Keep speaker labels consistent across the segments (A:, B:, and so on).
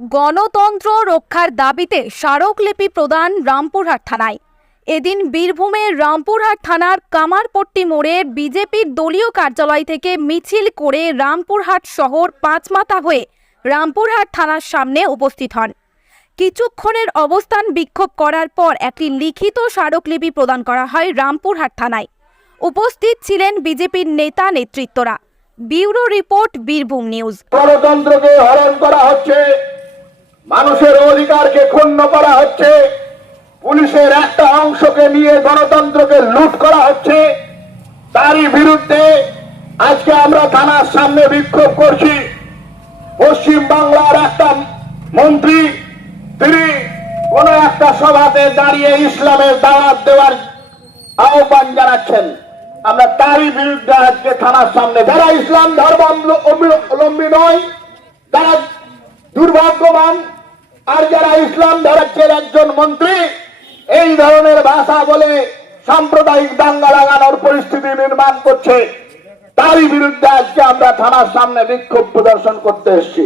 A: গণতন্ত্র রক্ষার দাবিতে স্মারকলিপি প্রদান রামপুরহাট থানায়। এদিন বীরভূমের রামপুরহাট থানার কামারপট্টি মোড়ের বিজেপির দলীয় কার্যালয় থেকে মিছিল করে রামপুরহাট শহর পাঁচমাথা হয়ে রামপুরহাট থানার সামনে উপস্থিত হন। কিছুক্ষণের অবস্থান বিক্ষোভ করার পর একটি লিখিত স্মারকলিপি প্রদান করা হয় রামপুরহাট থানায়। উপস্থিত ছিলেন বিজেপির নেতা নেতৃত্বরা। Bureau report Birbhum news.
B: গণতন্ত্রকে হরণ করা হচ্ছে। মানুষের অধিকারকে ক্ষুণ্ণ করা হচ্ছে। পুলিশের একটা অংশকে নিয়ে গণতন্ত্রকে লুট করা হচ্ছে। তারই বিরুদ্ধে আজকে আমরা থানার সামনে বিক্ষোভ করছি। পশ্চিম বাংলার একটা মন্ত্রী, তিনি কোন একটা সভাতে দাঁড়িয়ে ইসলামের দাওয়াত দেওয়ার আহ্বান জানাচ্ছেন। আমরা তারই বিরুদ্ধে আজকে থানার সামনে, যারা ইসলাম ধর্ম অবলম্বী নয়, তারা দুর্ভাগ্যবান আর যারা ইসলাম ধরাচ্ছেন একজন মন্ত্রী, এই ধরনের ভাষা বলে সাম্প্রদায়িক দাঙ্গা লাগানোর পরিস্থিতি নির্মাণ করছে। তারই বিরুদ্ধে আজকে আমরা থানার সামনে বিক্ষোভ প্রদর্শন করতে এসেছি।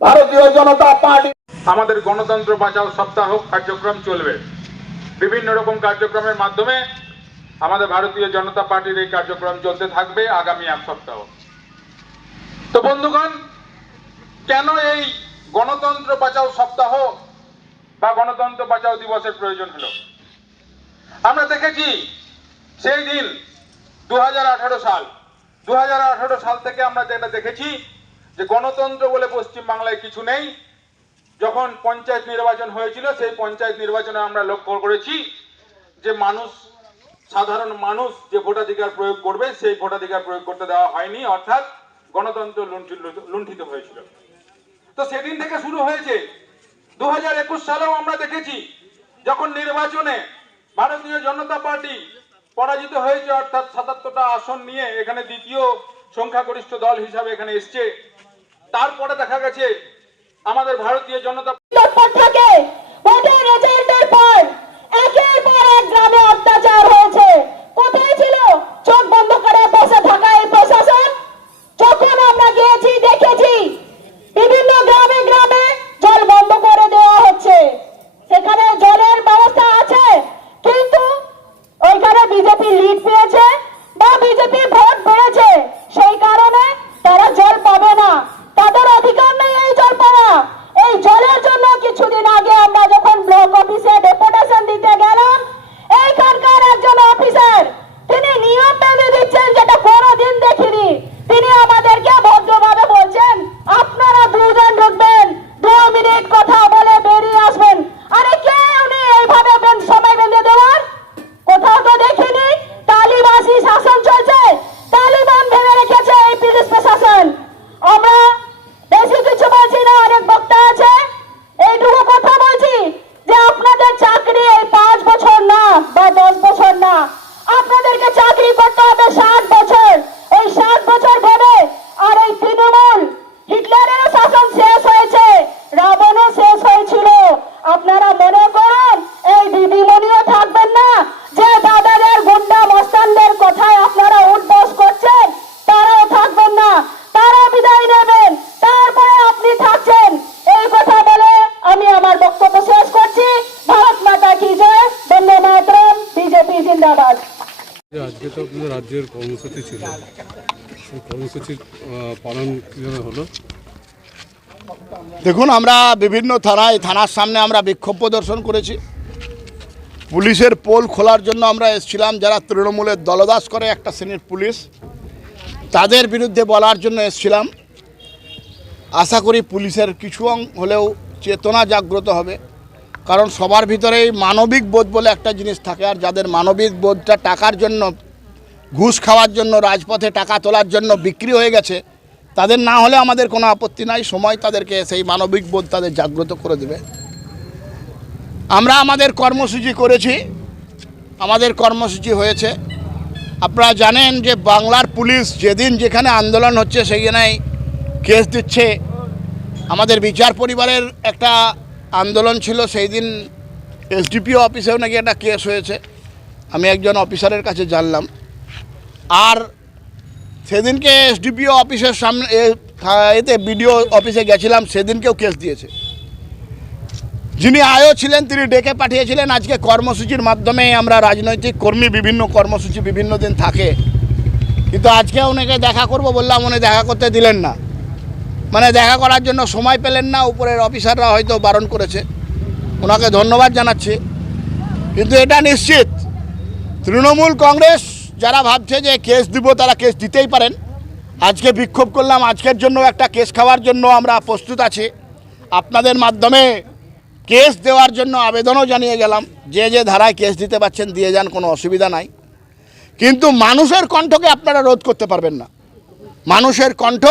B: ভারতীয় জনতা পার্টি
C: আমাদের গণতন্ত্র বাঁচাও সপ্তাহ কার্যক্রম চলবে। বিভিন্ন রকম কার্যক্রমের মাধ্যমে আমাদের ভারতীয় জনতা পার্টির এই কার্যক্রম চলতে থাকবে আগামী এক সপ্তাহ। তো বন্ধুগণ, কেন এই গণতন্ত্র বাঁচাও সপ্তাহ বা গণতন্ত্র বাঁচাও দিবসের প্রয়োজন হলো। আমরা দেখেছি সেই দিন দু হাজার আঠারো সাল দু হাজার আঠারো সাল থেকে আমরা যেটা দেখেছি যে গণতন্ত্র বলে পশ্চিম বাংলায় কিছু নেই। যখন পঞ্চায়েত নির্বাচন হয়েছিল, সেই পঞ্চায়েত নির্বাচনে আমরা লক্ষ্য করেছি যে মানুষ, সাধারণ মানুষ যে ভোটাধিকার প্রয়োগ করবে, সেই ভোটাধিকার প্রয়োগ করতে দেওয়া হয়নি, অর্থাৎ গণতন্ত্র লুণ্ঠি- লুণ্ঠিত হয়েছিল। তো সেদিন থেকে শুরু হয়েছে। দু হাজার একুশ সালেও আমরা দেখেছি, যখন নির্বাচনে ভারতীয় জনতা পার্টি পরাজিত হয়েছে, অর্থাৎ সাতাত্তরটা আসন নিয়ে এখানে দ্বিতীয় সংখ্যাগরিষ্ঠ দল হিসাবে এখানে এসছে। তারপরে দেখা গেছে, আমাদের ভারতীয় জনতা
D: তৎপর থাকে ভোটের রেজাল্টের পর একের পর এক গ্রামে অত্যাচার হয়েছে কোথায় ছিল চোখ বন্ধ করে বসে থাকা এই প্রশাসন যখন আমরা গিয়েছি দেখেছি বিভিন্ন গ্রামে গ্রামে জল বন্ধ করে দেওয়া হচ্ছে সেখানে জলের ব্যবস্থা আছে কিন্তু ওইখানে বিজেপি লিড পেয়েছে বা বিজেপি ভোট পেয়েছে সেই কারণে তারা জল পাবে না তাদের অধিকার নেই এই জল পাওয়া এই জলের জন্য কিছুদিন আগে আমরা যখন ব্লক অফিসে ডেপুটেশন দিতে গেলাম এইখানকার একজন অফিসার তিনি নিয়ম বেঁধে দিচ্ছেন যেটা কোনোদিন দেখিনি তিনি আমাদেরকে ভদ্রভাবে বলছেন আপনারা দুজন ঢুকবেন দু মিনিট কথা বলে বেরিয়ে আসবেন আরে কে উনি এইভাবে বেন- সময় বেঁধে দেওয়ার কোথাও তো দেখিনি তালিবাসী শাসন চলছে তালিবান ভেবে রেখেছে এই পুলিশ প্রশাসন আমরা বেশি কিছু বলছি না অনেক বক্তা আছে এইটুকু কথা বলছি যে আপনাদের চাকরি এই পাঁচ বছর না বা দশ বছর না আপনাদেরকে চাকরি করতে হবে ষাট বছর ওই ষাট বছর ভেবে আর এই তৃণমূল হিটলারের শাসন শেষ হয়েছে রাবণও শেষ হয়েছিল আপনারা মনে করুন এই দিদিমণিও থাকবেন না যে দাদাদের গুন্ডা মস্তানদের কথায় আপনারা উঠবস করছেন তারাও থাকবেন না তারা বিদায় নেবেন তারপরে আপনি থাকছেন এই কথা বলে আমি আমার বক্তব্য শেষ করছি ভারত মাতা কি জয় বন্দে মাতরম বিজেপি জিন্দাবাদ
E: যে আপনাদের রাজ্যের কর্মসূচি ছিল। সেই কর্মসূচির পালন কীভাবে হলো?
B: দেখুন, আমরা বিভিন্ন থানায়, থানার সামনে আমরা বিক্ষোভ প্রদর্শন করেছি। পুলিশের পোল খোলার জন্য আমরা এসেছিলাম। যারা তৃণমূলের দলদাস করে, একটা শ্রেণির পুলিশ, তাদের বিরুদ্ধে বলার জন্য এসেছিলাম। আশা করি পুলিশের কিছু অং হলেও চেতনা জাগ্রত হবে। কারণ সবার ভিতরেই মানবিক বোধ বলে একটা জিনিস থাকে, আর যাদের মানবিক বোধটা টাকার জন্য ঘুষ খাওয়ার জন্য, রাজপথে টাকা তোলার জন্য বিক্রি হয়ে গেছে, তাদের না হলে আমাদের কোনো আপত্তি নাই, সময় তাদেরকে সেই মানবিক বোধ তাদের জাগ্রত করে দেবে। আমরা আমাদের কর্মসূচি করেছি, আমাদের কর্মসূচি হয়েছে। আপনারা জানেন যে বাংলার পুলিশ যেদিন যেখানে আন্দোলন হচ্ছে সেইখানেই কেস দিচ্ছে। আমাদের বিচার পরিবারের একটা আন্দোলন ছিল সেই দিন এসডিপিও অফিসেও নাকি একটা কেস হয়েছে। আমি একজন অফিসারের কাছে জানলাম। আর সেদিনকে এসডিপিও অফিসের সামনে এতে বিডিও অফিসে গেছিলাম, সেদিনকেও কেস দিয়েছে। যিনি আয়ও ছিলেন, তিনি ডেকে পাঠিয়েছিলেন। আজকে কর্মসূচির মাধ্যমে আমরা রাজনৈতিক কর্মী, বিভিন্ন কর্মসূচি বিভিন্ন দিন থাকে। কিন্তু আজকে ওনাকে দেখা করব বললাম, উনি দেখা করতে দিলেন না। মানে দেখা করার জন্য সময় পেলেন না, উপরের অফিসাররা হয়তো বারণ করেছে। ওনাকে ধন্যবাদ জানাচ্ছি। কিন্তু এটা নিশ্চিত, তৃণমূল কংগ্রেস যারা ভাবছে যে কেস দিব, তারা কেস দিতেই পারেন। আজকে বিক্ষোভ করলাম, আজকের জন্য একটা কেস খাওয়ার জন্য আমরা প্রস্তুত আছি। আপনাদের মাধ্যমে কেস দেওয়ার জন্য আবেদনও জানিয়ে গেলাম। যে যে ধারায় কেস দিতে পাচ্ছেন দিয়ে যান, কোনো অসুবিধা নাই। কিন্তু মানুষের কণ্ঠকে আপনারা রোধ করতে পারবেন না। মানুষের কণ্ঠ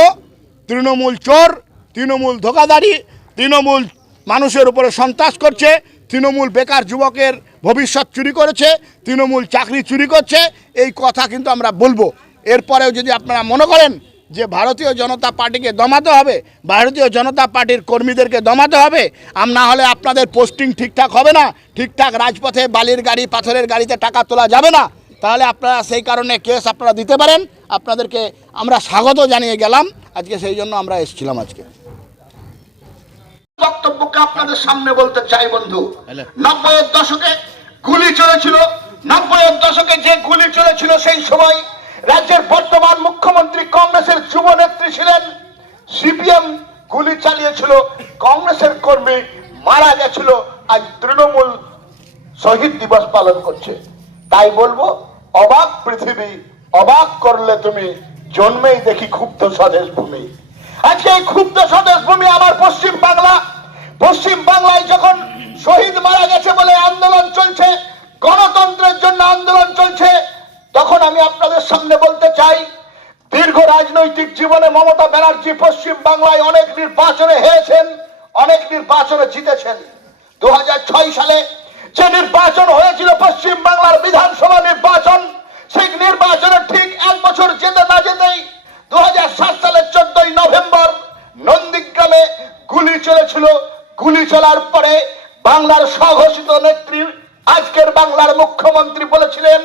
B: তৃণমূল চোর, তৃণমূল ধোকাদারি তৃণমূল মানুষের উপরে সন্ত্রাস করছে তৃণমূল বেকার যুবকের ভবিষ্যৎ চুরি করেছে, তৃণমূল চাকরি চুরি করছে, এই কথা কিন্তু আমরা বলব। এরপরেও যদি আপনারা মনে করেন যে ভারতীয় জনতা পার্টিকে দমাতে হবে, ভারতীয় জনতা পার্টির কর্মীদেরকে দমাতে হবে, আম না হলে আপনাদের পোস্টিং ঠিকঠাক হবে না, ঠিকঠাক রাজপথে বালির গাড়ি, পাথরের গাড়িতে টাকা তোলা যাবে না, তাহলে আপনারা সেই কারণে কেস আপনারা দিতে পারেন। আপনাদেরকে আমরা স্বাগত জানিয়ে গেলাম। আজকে সেই জন্য আমরা এসেছিলাম আজকে। বক্তব্যকে আপনাদের সামনে বলতে চাই বন্ধু। নব্বইয়ের দশকে গুলি চলেছিল নব্বইয়ের দশকে যে গুলি চলেছিল সেই সময় রাজ্যের বর্তমান মুখ্যমন্ত্রী কংগ্রেসের যুব নেত্রী ছিলেন। সিপিএম গুলি চালিয়েছিল কংগ্রেসের কর্মী মারা গেছিল। আজ তৃণমূল শহীদ দিবস পালন করছে। তাই বলব অবাক পৃথিবী অবাক করলে তুমি জন্মেই দেখি ক্ষুব্ধ স্বদেশ ভূমি। আজকে এই ক্ষুব্ধ স্বদেশ ভূমি আমার পশ্চিম বাংলা পশ্চিম বাংলায় যখন শহীদ মারা গেছে বলে আন্দোলন চলছে, গণতন্ত্রের জন্য আন্দোলন চলছে, তখন আমি আপনাদের সামনে বলতে চাই, দীর্ঘ রাজনৈতিক জীবনে মমতা ব্যানার্জি পশ্চিম বাংলায় অনেক নির্বাচনে হেরেছেন, অনেক নির্বাচনে জিতেছেন। দু হাজার ছয় সালে যে নির্বাচন হয়েছিল পশ্চিম বাংলার বিধানসভা নির্বাচন, সেই নির্বাচনে ঠিক এক বছর যেতে না যেতেই দু হাজার সাত সালের চোদ্দই নভেম্বর নন্দীগ্রামে গুলি চলেছিল। গুলি চলার পরে বাংলার স্বঘোষিত নেত্রী, আজকের বাংলার মুখ্যমন্ত্রী বলেছিলেন,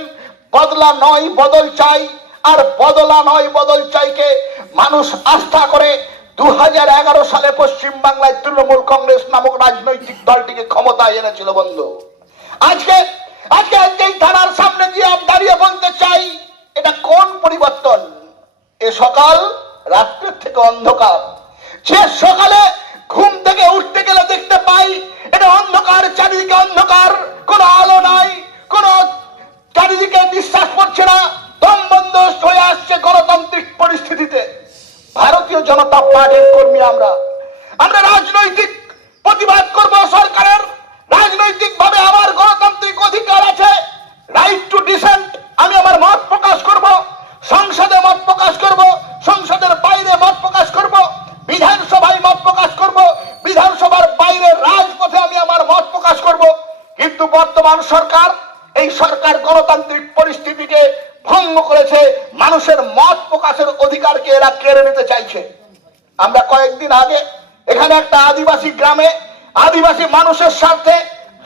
B: বদলা নয়, বদল চাই, আর বদলা নয়, বদল চাইকে মানুষ আস্থা করে দু সালে পশ্চিম বাংলায় তৃণমূল কংগ্রেস নামক রাজনৈতিক দলটিকে ক্ষমতায় এনেছিল বন্ধু। আজকে আজকে এই থানার সামনে গিয়ে আমি দাঁড়িয়ে বলতে চাই, এটা কোন পরিবর্তন? এ সকাল রাত্রের থেকে অন্ধকার। সকালে ঘুম থেকে উঠতে গেলে দেখতে পাই এটা অন্ধকার চারিদিকে অন্ধকার কোনো আলো নাই কোনো চারিদিকে নিঃশ্বাস পড়ছে না দম বন্ধ হয়ে আসছে গণতান্ত্রিক পরিস্থিতিতে ভারতীয় জনতা পার্টির কর্মী আমরা। আমরা রাজনৈতিক প্রতিবাদ করব সরকারের। রাজনৈতিক ভাবে আমার গণতান্ত্রিক অধিকার আছে। রাইট টু ডিসেন্ট আমি আমার মত প্রকাশ করব। সংসদে মত প্রকাশ করব। সংসদের বাইরে মত প্রকাশ করব। বিধানসভায় মত প্রকাশ করব। বিধানসভার বাইরে রাজপথে আমি আমার মত প্রকাশ করব। কিন্তু বর্তমান সরকার এই সরকার গণতান্ত্রিক পরিস্থিতিকে ভঙ্গ করেছে। মানুষের মত প্রকাশের অধিকারকে এরা কেড়ে নিতে চাইছে। আমরা কয়েকদিন আগে এখানে একটা আদিবাসী গ্রামে আদিবাসী মানুষের সাথে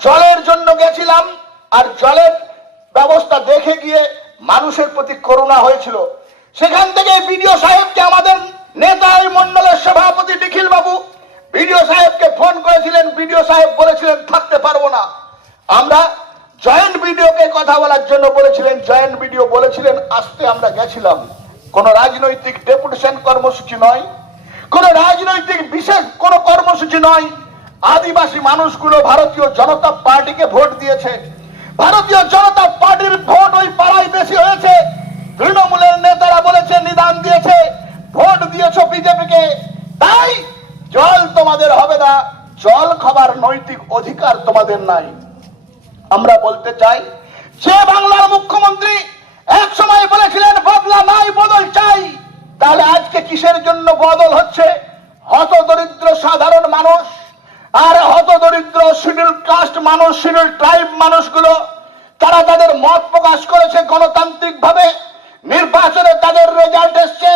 B: জলের জন্য গেছিলাম, আর জলের ব্যবস্থা দেখে গিয়ে মানুষের প্রতি করুণা হয়েছিল। সেখান থেকে বিডিও সাহেবকে আমাদের নেতা এই মন্ডলের সভাপতি নিখিল বাবু বিডিও সাহেবকে ফোন করেছিলেন। বিডিও সাহেব বলেছিলেন, থাকতে পারব না। আমরা জয়েন্ট ভিডিওকে কথা বলার জন্য বলেছিলেন। জয়েন্ট বিডিও বলেছিলেন, আসতে আমরা গেছিলাম। কোন রাজনৈতিক ডেপুটেশন কর্মসূচি নয়। কোন রাজনৈতিক বিশেষ কোন কর্মসূচি নয়। আদিবাসী মানুষগুলো ভারতীয় জনতা পার্টিকে ভোট দিয়েছে। ভারতীয় জনতা পার্টির ভোট ওই পাড়ায় বেশি হয়েছে। তৃণমূলের নেতারা বলেছে, নিদান দিয়েছে, ভোট দিয়েছ বিজেপিকে। তাই জল তোমাদের হবে না, জল খাবার নৈতিক অধিকার তোমাদের নাই। আমরা বলতে চাই, যে বাংলার মুখ্যমন্ত্রী এক সময় বলেছিলেন, বদলা নাই, বদল চাই। তাহলে আজকে কিসের জন্য বদল হচ্ছে? হত দরিদ্র সাধারণ মানুষ আর হত দরিদ্র শিডিউল কাস্ট মানুষ শিডিউল ট্রাইব মানুষগুলো, তারা তাদের মত প্রকাশ করেছে গণতান্ত্রিক ভাবে নির্বাচনে তাদের রেজাল্ট এসছে।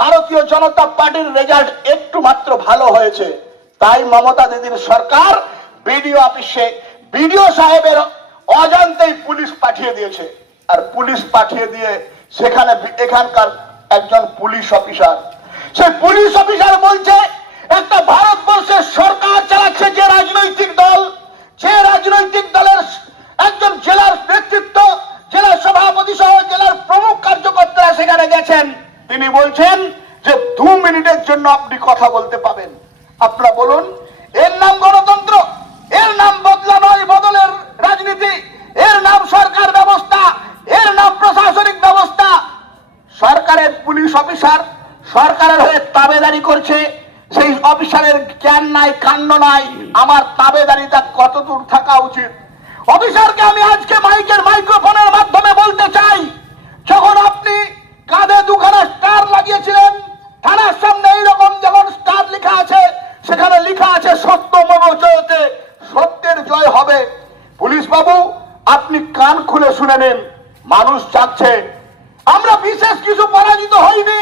B: ভারতীয় জনতা পার্টির রেজাল্ট একটু মাত্র ভালো হয়েছে। তাই মমতা দিদির সরকার বিডিও অফিসে, বিডিও সাহেবের অজান্তেই পুলিশ পাঠিয়ে দিয়েছে। আর পুলিশ পাঠিয়ে দিয়ে সেখানে এখানকার একজন পুলিশ অফিসার। সেই পুলিশ অফিসার বলছে একটা ভারতবর্ষের সরকার চালাচ্ছে যে রাজনৈতিক দল আপনারা বলুন এর নাম গণতন্ত্র এর নাম বদলা নয় বদলের রাজনীতি এর নাম সরকার ব্যবস্থা এর নাম প্রশাসনিক ব্যবস্থা সরকারের পুলিশ অফিসার সরকারের হয়ে তাবেদারি করছে, সেই অফিসারের জ্ঞান নাই, কাণ্ড নাই, আমার তাবেদারিটা কতদূর থাকা উচিত? অফিসারকে আমি আজকে মাইকের মাইক্রোফোনের মাধ্যমে বলতে চাই, যখন আপনি কাঁধে দুখানা স্টার লাগিয়েছিলেন, থানার সামনে এইরকম যখন স্টার লেখা আছে, সেখানে লেখা আছে, সত্য মম জয়তে, সত্যের জয় হবে। পুলিশ বাবু আপনি কান খুলে শুনে নিন, মানুষ চাচ্ছে কিছু পরাজিত হইনি